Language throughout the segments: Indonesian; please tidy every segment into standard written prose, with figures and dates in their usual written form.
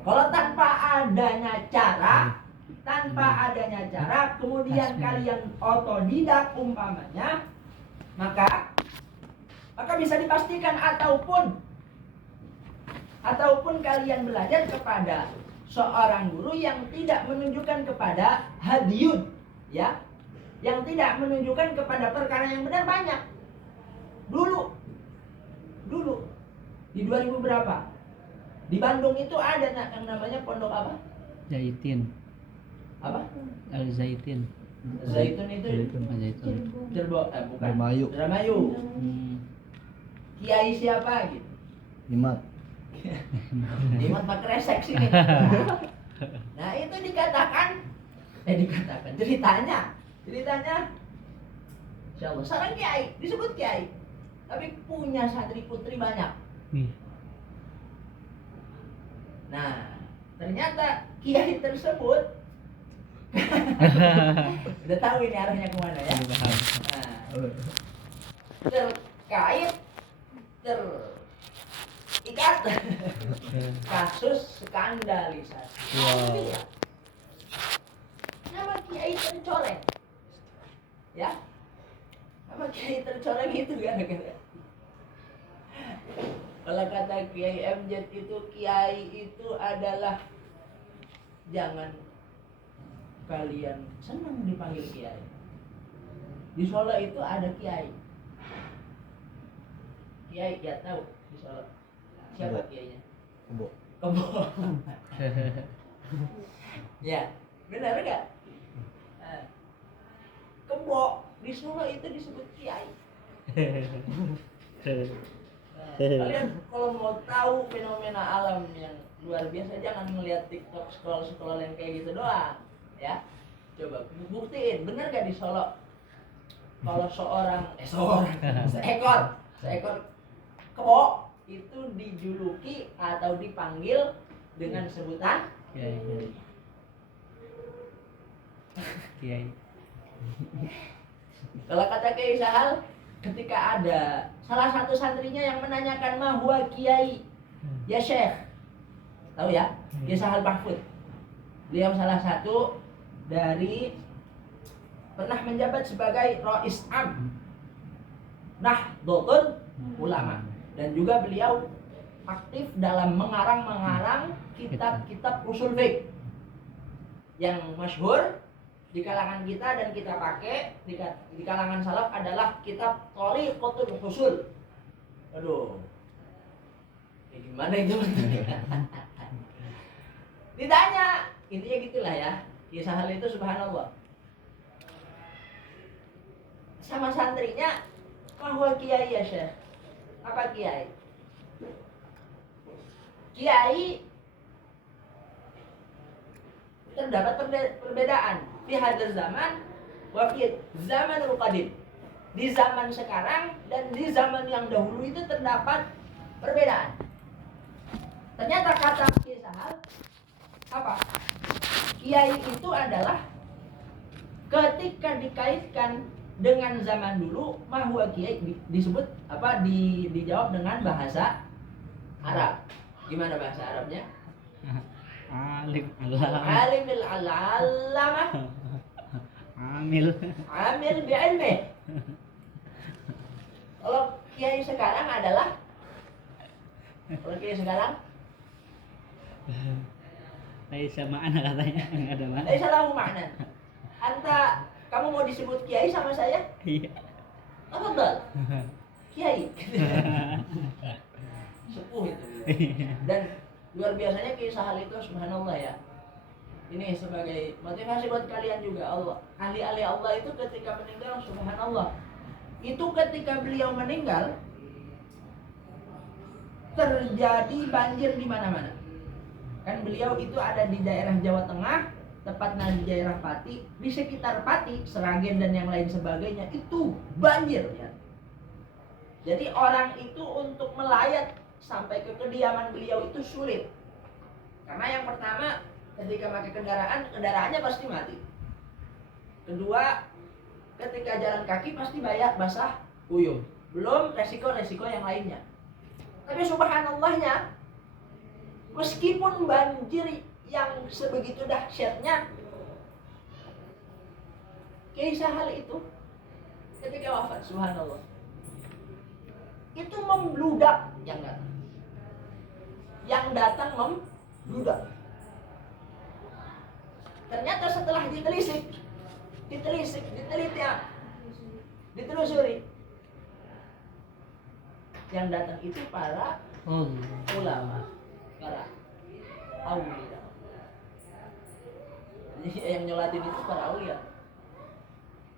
Kalau tanpa adanya cara, kemudian kalian otodidak umpamanya, maka bisa dipastikan ataupun kalian belajar kepada seorang guru yang tidak menunjukkan kepada hadiyun, ya, yang tidak menunjukkan kepada perkara yang benar banyak. Dulu di 2000 berapa? Di Bandung itu ada yang namanya pondok apa? Zaitin. Apa? Al-Zaitin. Zaitun itu Cirebon, bukan. Indramayu. Kiai siapa gitu? Imat Pak Kresek sih. Nah, itu dikatakan ceritanya. Insyaallah seorang kiai, disebut kiai, tapi punya santri putri banyak. Nah, ternyata kiai tersebut udah tahu ini arahnya kemana ya. Nah, terikat kasus skandalisasi. Wow. Nama kiai tercoreng, ya. Nama kiai tercoreng itu gara-gara kalau kata Kiai MJ itu, kiai itu adalah, jangan kalian senang dipanggil kiai. Di Solo itu ada kiai. Kiai ya tahu di Solo. Siapa kiainya? Kebo. Ya, benar enggak? Kebo di Solo itu disebut kiai. Kalian kalau mau tahu fenomena alam yang luar biasa, jangan melihat TikTok scroll yang kayak gitu doang, ya. Coba buktiin, bener gak di Solo kalau seekor kebo itu dijuluki atau dipanggil dengan sebutan Kiai. Kalau kata Kiai Sahal, ketika ada salah satu santrinya yang menanyakan mahwa kiai, ya Syekh, tahu ya, Kiai Sahal Mahfud. Beliau salah satu dari pernah menjabat sebagai Rais Am Nahdlatul Ulama, dan juga beliau aktif dalam mengarang kitab-kitab usul fiqh yang masyhur di kalangan kita dan kita pakai di kalangan salaf adalah kitab Thariqatul Usul. Aduh, gimana itu? Ditanya, intinya gitulah ya. Kisah hal itu subhanallah. Sama santrinya, mahwa kiai ya Syekh. Apa kiai? Kiai terdapat perbedaan di hadal zaman wa fi zamanul qadim. Di zaman sekarang dan di zaman yang dahulu itu terdapat perbedaan. Ternyata kata Kiai Sahal apa? Kiai itu adalah ketika dikaitkan dengan zaman dulu, mahwa kiai disebut apa? Dijawab dengan bahasa Arab. Gimana bahasa Arabnya? Alim al-allamah amil bi'ilmi. Kalau kiai sekarang adalah sama anak katanya nggak ada mana. Lahu makna. Kamu mau disebut kiai sama saya? Iya. Tafadhal. Kiai. Sepuh itu. Dan luar biasanya Kiai Sahal itu subhanallah ya. Ini sebagai motivasi buat kalian juga. Ahli-ahli Allah itu ketika meninggal subhanallah. Itu ketika beliau meninggal terjadi banjir di mana-mana. Kan beliau itu ada di daerah Jawa Tengah, tepatnya di daerah Pati, di sekitar Pati, Seragen dan yang lain sebagainya itu banjir ya. Jadi orang itu untuk melayat sampai ke kediaman beliau itu sulit. Karena yang pertama, ketika pakai kendaraannya pasti mati. Kedua, ketika jalan kaki pasti basah kuyup. Belum resiko-resiko yang lainnya. Tapi subhanallahnya, Meskipun banjir yang sebegitu dahsyatnya, kisah hal itu ketika wafat, subhanallah, itu membludak yang datang. Yang datang membludak. Ternyata setelah ditelisik, ditelusuri, yang datang itu para ulama, para aulia. Jadi yang nyolatin itu para aulia,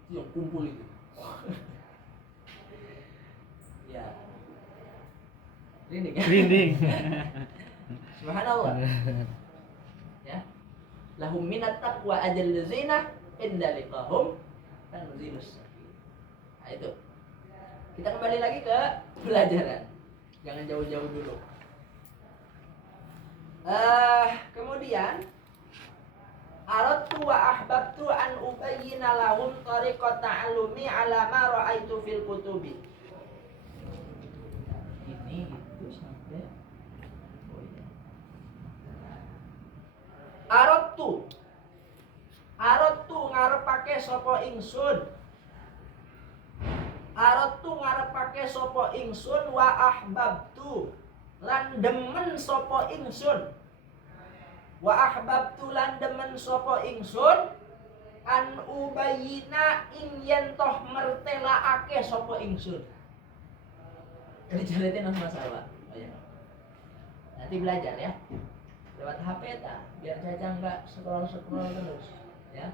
itu yang kumpul itu. Ya, Rinding. subhanallah. Ya, lahum minat taqwa ajal zina inda liqahum tanzilus. Nah itu. Kita kembali lagi ke pelajaran. Jangan jauh-jauh dulu. Kemudian aradtu wa ahbabtu an ubayyina lahum tariqat ta'allumi ala ma ra'aitu fil kutubi. Ini itu sampai Aradtu ngarepake sapa ingsun. Aradtu ngarepake sapa ingsun wa ahbabtu lan demen sapa ingsun. Wa ahbabtu lan demen sapa ingsun an ubayina ing yen toh mertelaake sapa ingsun. Jadi jelatin masalah. Oh, ya. Nanti belajar ya. Lewat HP ta, biar Caca enggak scroll terus, ya.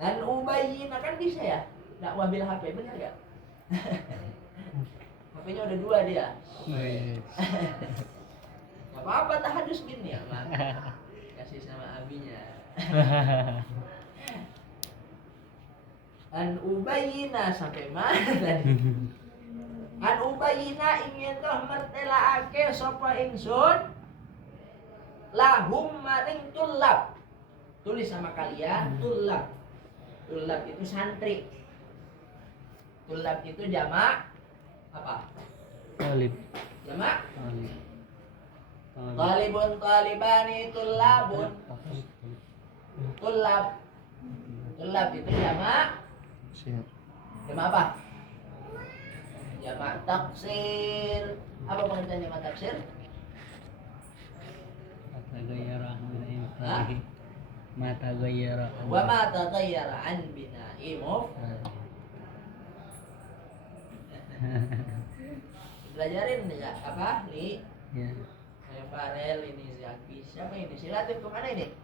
Dan ubayina kan bisa ya, dakwah bil HP, benar ya? HP-nya udah 2 dia. Gak apa-apa tahadus gini ya, Mak. Kasih sama abinya. An ubayina sampai mana tadi? An ubayina ingin toh mertelaake sapa ingsun lahum maring tulab. Tulis sama kalian, tulab. Tulab itu santri. Tulab itu jamak apa? Talib. Jamak? Talib. Talibun, talibani, tulabun. Tulab. Tulab itu jamak? Jamak apa? Jamak taksir. Apa pengertian jamak taksir? Mata gayara. Wa ma taghayyara an bina'i Belajarin ya apa? Li. Ya. Saya Farel ini Zaki. Siapa ini? Si Latif kemana ini?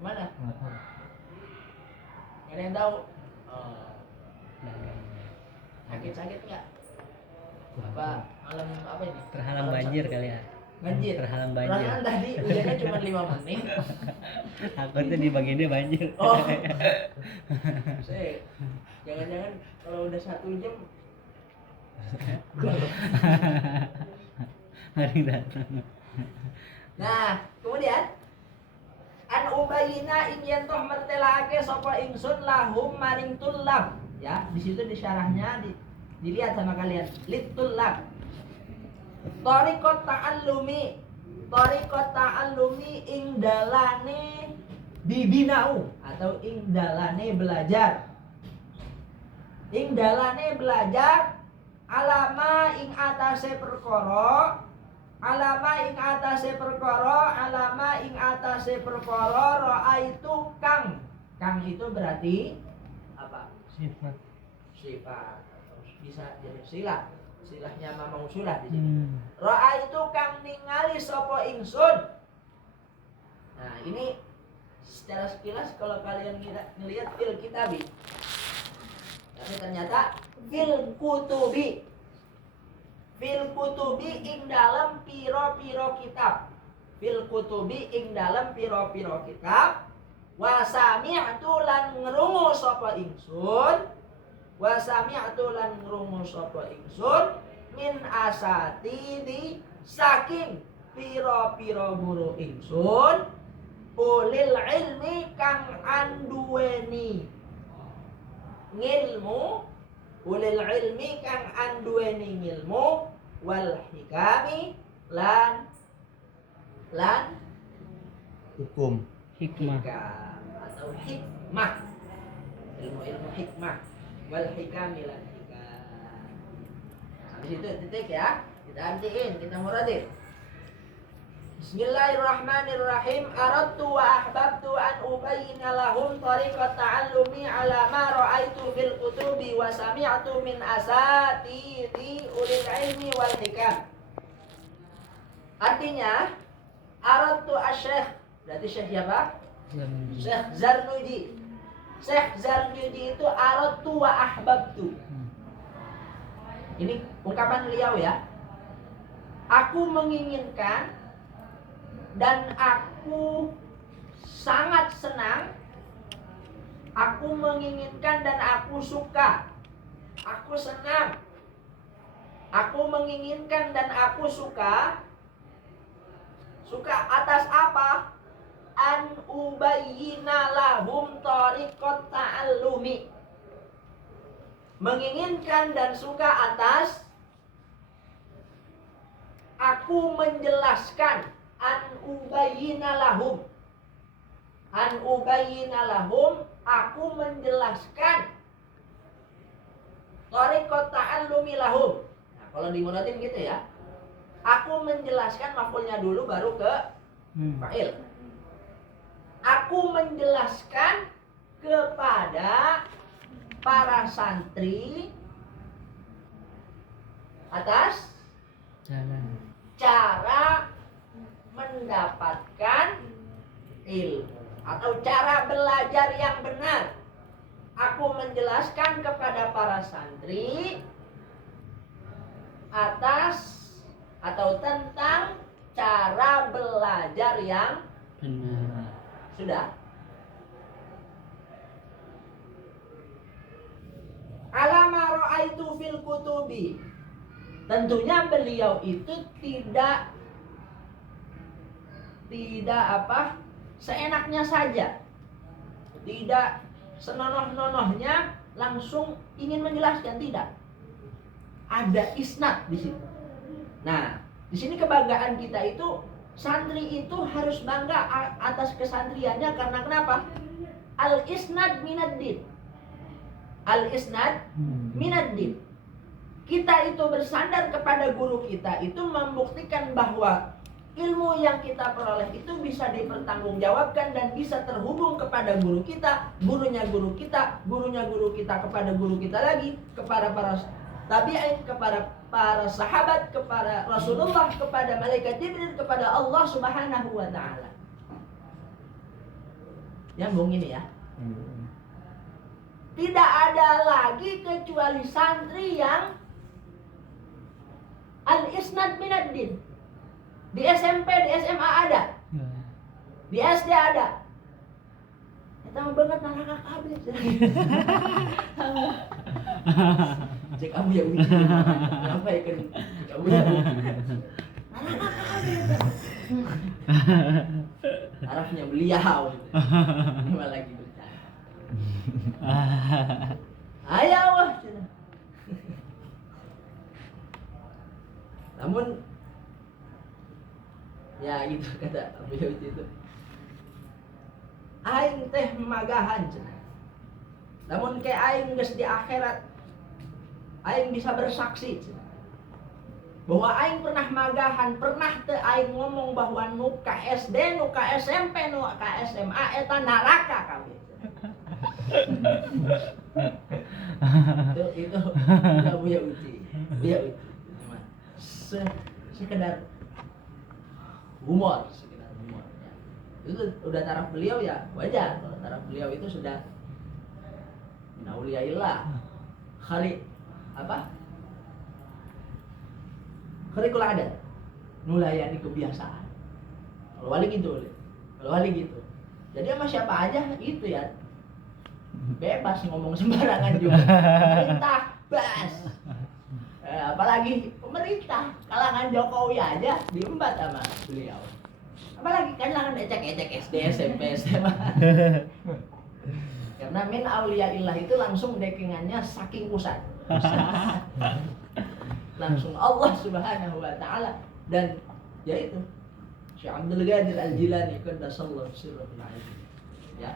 Kemana? Gak ada yang tahu. Oh. Sakit nggak? Apa malam apa ini? Terhalang Malam banjir Sabtu. kali ya. Banjir. Terhalang banjir. Perasaan tadi hujannya cuma 5 menit. Aku tuh di bagian dia banjir. Oh. Saya jangan-jangan kalau udah 1 jam Mari datang. Nah, kemudian an ubayina ing yen toh mertelaake sapa ingsun lahum maring tulab. Ya, di situ di syarahnya dilihat sama kalian. Litulab. Tariqat ta'allumi ing dalane bibinau atau ing dalane belajar. Ing dalane belajar alama ing atase perkara raaitu kang itu berarti apa? Sifat atau bisa jadi silahnya mama usulah di sini. Raaitu kang ningali sapa ingsun. Nah, ini secara sekilas kalau kalian ngelihat fil kitabi, tapi ternyata fil kutubi ing dalam piro-piro kitab. Fil kutubi ing dalam piro-piro kitab. Wa sami'tu lan ngrungu sapa ingsun. Min asatidi saking piro-piro guru ingsun. Ulil ilmi kang anduweni ngilmu ulil ilmi kang anduweni ngilmu wal hikami lan Hukum. Hikmah. hikam atau hikmah, ilmu hikmah wal hikami lan hikam. Habis itu titik ya, kita artiin, kita muradin. Bismillahirrahmanirrahim. Aradtu wa ahbabtu an ubayyina lahum tariqat ta'allumi ala ma ra'aitu fil kutubi wa sami'tu min asatidhi ulil ilmi wal hikam. Artinya, aradtu asy-syekh, berarti syekh siapa? Syekh Zarnuji. Syekh Zarnuji itu aradtu wa ahbabtu. Ini ungkapan beliau ya. Aku menginginkan dan aku sangat senang. Aku menginginkan dan aku suka. Aku senang. Aku menginginkan dan aku suka. Suka atas apa? An ubayyina lahum tariqat ta'allumi. Menginginkan dan suka atas aku menjelaskan an ubayyina lahum. An ubayyina lahum, aku menjelaskan tariqat ta'allumi lahum. Nah, kalau dimuradin gitu ya. Aku menjelaskan, maf'ulnya dulu baru ke fa'il. Aku menjelaskan kepada para santri atas cara mendapatkan ilmu atau cara belajar yang benar. Aku menjelaskan kepada para santri atas atau tentang cara belajar yang Benar. sudah. Alama ra'aitu fil kutubi. Tentunya beliau itu tidak seenaknya saja. Tidak senonoh-nonohnya langsung ingin menjelaskan, tidak. Ada isnad di situ. Nah, di sini kebanggaan kita itu santri itu harus bangga atas kesantriannya karena kenapa? Al-isnad minad-din. Al-isnad minad-din. Kita itu bersandar kepada guru kita itu membuktikan bahwa ilmu yang kita peroleh itu bisa dipertanggungjawabkan dan bisa terhubung kepada guru kita, gurunya guru kita, gurunya guru kita kepada guru kita lagi, kepada para tabi'in, kepada para sahabat, kepada Rasulullah, kepada malaikat Jibril, kepada Allah Subhanahu wa taala. Nyambung ini ya. Tidak ada lagi kecuali santri yang al-isnad minad-din. Di SMP, di SMA ada. Di SD ada. Tahu banget neraka kabeh. Cek kamu ya uji. Kenapa ya kan? Kamu ya uji. Neraka kabeh. Arafnya beliau. Ini malah lagi bercanda. Ayo wah. Namun ya gitu kata beliau itu. Aing teh magahan cenah. Namun ke aing geus di akhirat aing bisa bersaksi cenah. Bahwa aing pernah magahan, pernah teu aing ngomong bahwa nu ka SD, nu ka SMP, nu ka SMA eta neraka kabeh. itu Buya Uci. Buya Uci. Sekedar humor ya. Itu udah taraf beliau ya wajar. Kalau taraf beliau itu sudah minauliyaillah kharikul adat, nulayani kebiasaan. Kalau wali gitu jadi sama siapa aja itu ya bebas ngomong sembarangan juga. Pemerintah bas apalagi pemerintah kalangan Jokowi aja diembat sama beliau, apalagi kalangan ecek-ecek SD, SMP, SMA. Karena min auliyaillah itu langsung dekingannya saking pusat. Langsung Allah Subhanahu wa taala. Dan ya itu Syekh Abdul Qadir Al-Jilani qaddasallahu sirrahul aziz. Ya.